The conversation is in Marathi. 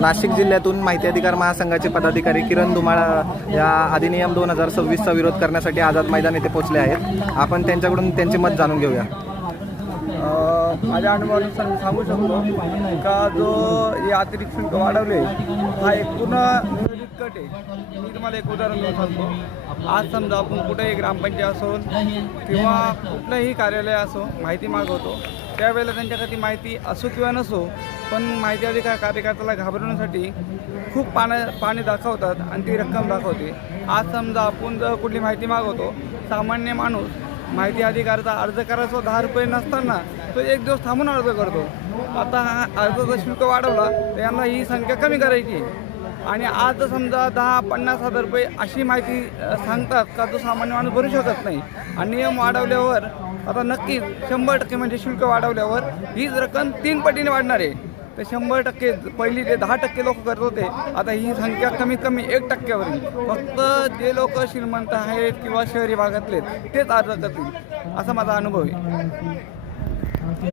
नाशिक जिल्ह्यातून माहिती अधिकार महासंघाचे पदाधिकारी किरण धुमाळ या अधिनियम 2026चा विरोध करण्यासाठी आझाद मैदान येथे पोहोचले आहेत। आपण त्यांच्याकडून त्यांचे मत जाणून घेऊया। माझ्या अनुभवानुसार मी सांगू शकतो का जो हे अतिरिक्त शुल्क वाढवले हा एक पूर्ण नियोजित कट आहे। मी तुम्हाला एक उदाहरण देऊन सांगतो। आज समजा आपण कुठेही ग्रामपंचायत असो किंवा कुठलंही कार्यालय असो माहिती मागवतो, त्यावेळेला त्यांच्याकडे माहिती असो किंवा नसो, पण माहिती अधिकार कार्यकर्त्याला घाबरवण्यासाठी खूप पाणी दाखवतात आणि ती रक्कम दाखवते। आज समजा आपण जर कुठली माहिती मागवतो, सामान्य माणूस माहिती अधिकाराचा अर्ज करायचा 10 रुपये नसताना तो एक दिवस थांबून अर्ज करतो। आता हा अर्जाचा शुल्क वाढवला तर यांना ही संख्या कमी करायची आणि आज समजा 10-50 हजार रुपये अशी माहिती सांगतात का जो सामान्य माणूस भरू शकत नाही। आणि नियम वाढवल्यावर आता नक्कीच 100% म्हणजे शुल्क वाढवल्यावर हीच रक्कम 3 पटीने वाढणार आहे। तर 100% पहिली जे 10% लोक करत होते, आता ही संख्या कमीत कमी 1%वर येईल। फक्त जे लोक श्रीमंत आहेत किंवा शहरी भागातले तेच अर्ज करतील, असा माझा अनुभव आहे।